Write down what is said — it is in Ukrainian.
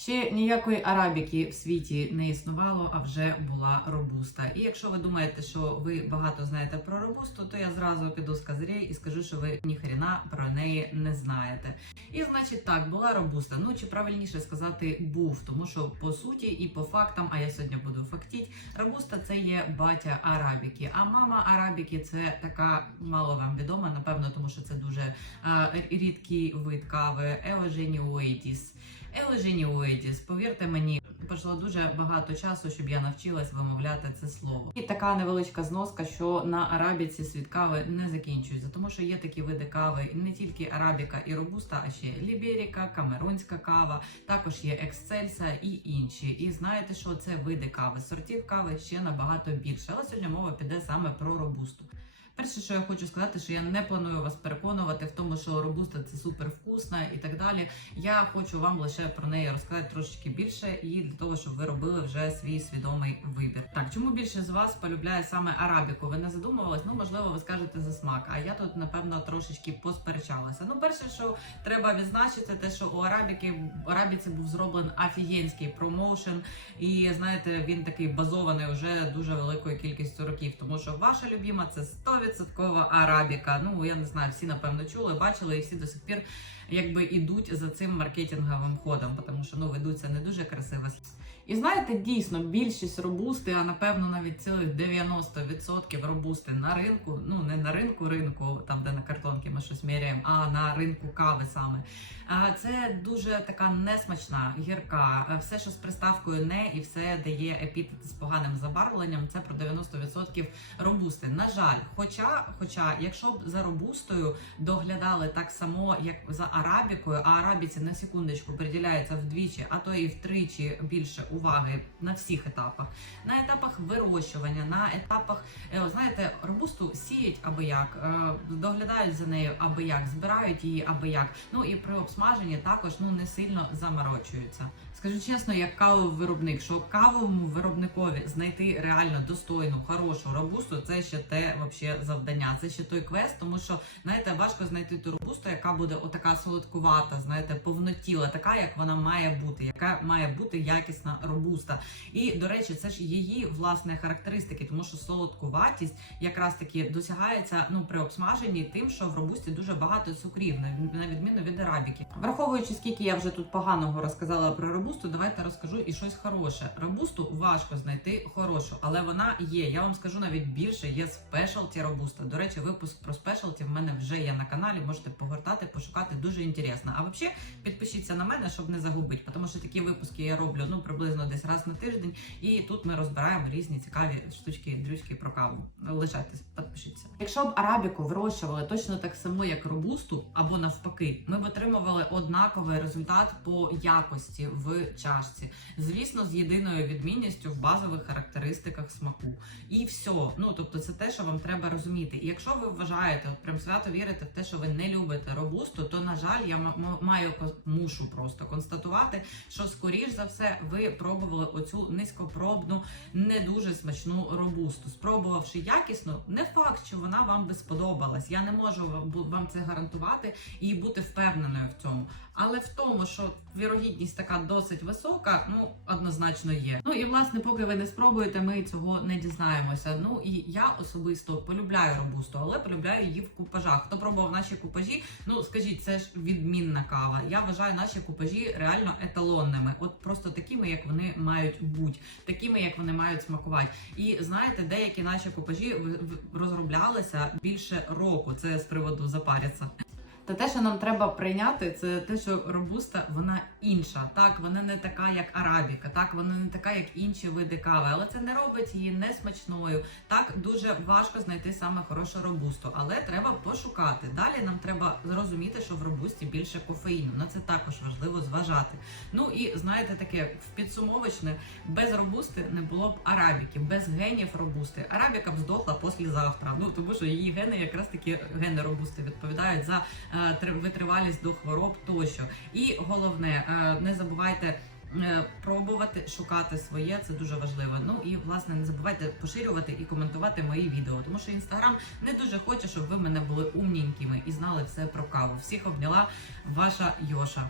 Ще ніякої арабіки в світі не існувало, а вже була робуста. І якщо ви думаєте, що ви багато знаєте про робусту, то я зразу піду з козирей і скажу, що ви ніхрена про неї не знаєте. І значить, так була робуста. Ну чи правильніше сказати був, тому що по суті і по фактам, а я сьогодні буду фактіть, робуста це є батя арабіки. А мама арабіки це така мало вам відома, напевно, тому що це дуже е, рідкий вид кави Еоженіоїдіс. Ележеніоїдіс, повірте мені, пройшло дуже багато часу, щоб я навчилась вимовляти це слово. І така невеличка зноска, що на арабіці світ кави не закінчується, тому що є такі види кави, не тільки арабіка і робуста, а ще ліберіка, камерунська кава, також є ексцельса і інші. І знаєте, що це види кави. Сортів кави ще набагато більше. Але сьогодні мова піде саме про робусту. Перше, що я хочу сказати, що я не планую вас переконувати в тому, що робуста це супер вкусна і так далі. Я хочу вам лише про неї розказати трошечки більше, і для того, щоб ви робили вже свій свідомий вибір. Так, чому більше з вас полюбляє саме арабіку? Ви не задумувались? Ну можливо, ви скажете за смак. А я тут напевно трошечки посперечалася. Ну, перше, що треба відзначити, те, що у арабіки арабіці був зроблений афігенський промоушен, і знаєте, він такий базований вже дуже великою кількістю років, тому що ваша любима це 100% арабіка. Ну я не знаю, всі напевно чули, бачили, і всі до сих пір якби ідуть за цим маркетинговим ходом, тому що ну ведуться не дуже красиво. І знаєте, дійсно, більшість робусти, а напевно навіть цілих 90% робусти на ринку, ну не на ринку ринку, там де на картонки ми щось міряємо, а на ринку кави саме. Це дуже така несмачна, гірка, е, все, що з приставкою не, і все дає епітети з поганим забарвленням. Це про 90% робусти. На жаль, хоча, хоча, якщо б за робустою доглядали так само, як за арабікою, а арабіці на секундочку приділяється вдвічі, а то і втричі більше уваги на всіх етапах. На етапах вирощування, на етапах, е, знаєте, робусту сіють аби як, е, доглядають за нею аби як, збирають її аби як. Ну і при обсмаженні також ну не сильно заморочуються. Скажу чесно, як кавовий виробник, що кавовому виробникові знайти реально достойну, хорошу робусту, це ще те вообще завдання. Це ще той квест, тому що знаєте, важко знайти ту робусту, яка буде отака солодкувата, знаєте, повнотіла, така як вона має бути, яка має бути якісна робуста. І до речі, це ж її власне характеристики, тому що солодкуватість якраз таки досягається ну при обсмаженні тим, що в робусті дуже багато цукрів, на відміну від арабіки. Враховуючи, скільки я вже тут поганого розказала про робусту, давайте розкажу і щось хороше. Робусту важко знайти хорошу, але вона є. Я вам скажу навіть більше. Є спешалті робуста. До речі, випуск про спешалті в мене вже є на каналі. Можете повертати, пошукати. Дуже інтересно. А взагалі підпишіться на мене, щоб не загубити, тому що такі випуски я роблю ну приблизно десь раз на тиждень. І тут ми розбираємо різні цікаві штучки, дрючки про каву. Лишайтесь, підпишіться. Якщо б арабіку вирощували точно так само, як робусту, або навпаки, ми б отримували однаковий результат по якості в чашці. Звісно, з єдиною відмінністю в базових характеристиках смаку. І все. Ну тобто, це те, що вам треба розуміти. І якщо ви вважаєте, от прям свято вірите в те, що ви не любите робусту, то на жаль, я маю мушу просто констатувати, що скоріш за все ви пробували оцю низькопробну, не дуже смачну робусту. Спробувавши якісно, не факт, що вона вам би сподобалась. Я не можу вам- це гарантувати і бути впевненою в цьому. Але в тому, що вірогідність така досить висока, ну однозначно є. Ну і власне, поки ви не спробуєте, ми цього не дізнаємося. Ну і я особисто полюбляю робусту, але полюбляю її в купажах. Хто пробував наші купажі? Ну скажіть, це ж відмінна кава. Я вважаю наші купажі реально еталонними, от просто такими, як вони мають бути, такими, як вони мають смакувати. І знаєте, деякі наші купажі в- розроблялися більше року. Це з приводу запаряться. Та те, що нам треба прийняти, це те, що робуста вона інша. Так, вона не така, як арабіка, так вона не така, як інші види кави, але це не робить її несмачною. Так дуже важко знайти саме хорошу робусту, але треба пошукати. Далі нам треба зрозуміти, що в робусті більше кофеїну. На це також важливо зважати. Ну і знаєте, таке в підсумовочне без робусти не було б арабіки, без генів робусти. Арабіка б здохла післязавтра. Ну тому що її гени, якраз таки гени робусти, відповідають за е, витривалість до хвороб тощо. І головне, е, не забувайте. е, Пробувати шукати своє, це дуже важливо. Ну і власне не забувайте поширювати і коментувати мої відео, тому що інстаграм не дуже хоче, щоб ви мене були умненькими і знали все про каву. Всіх обняла ваша Йоша.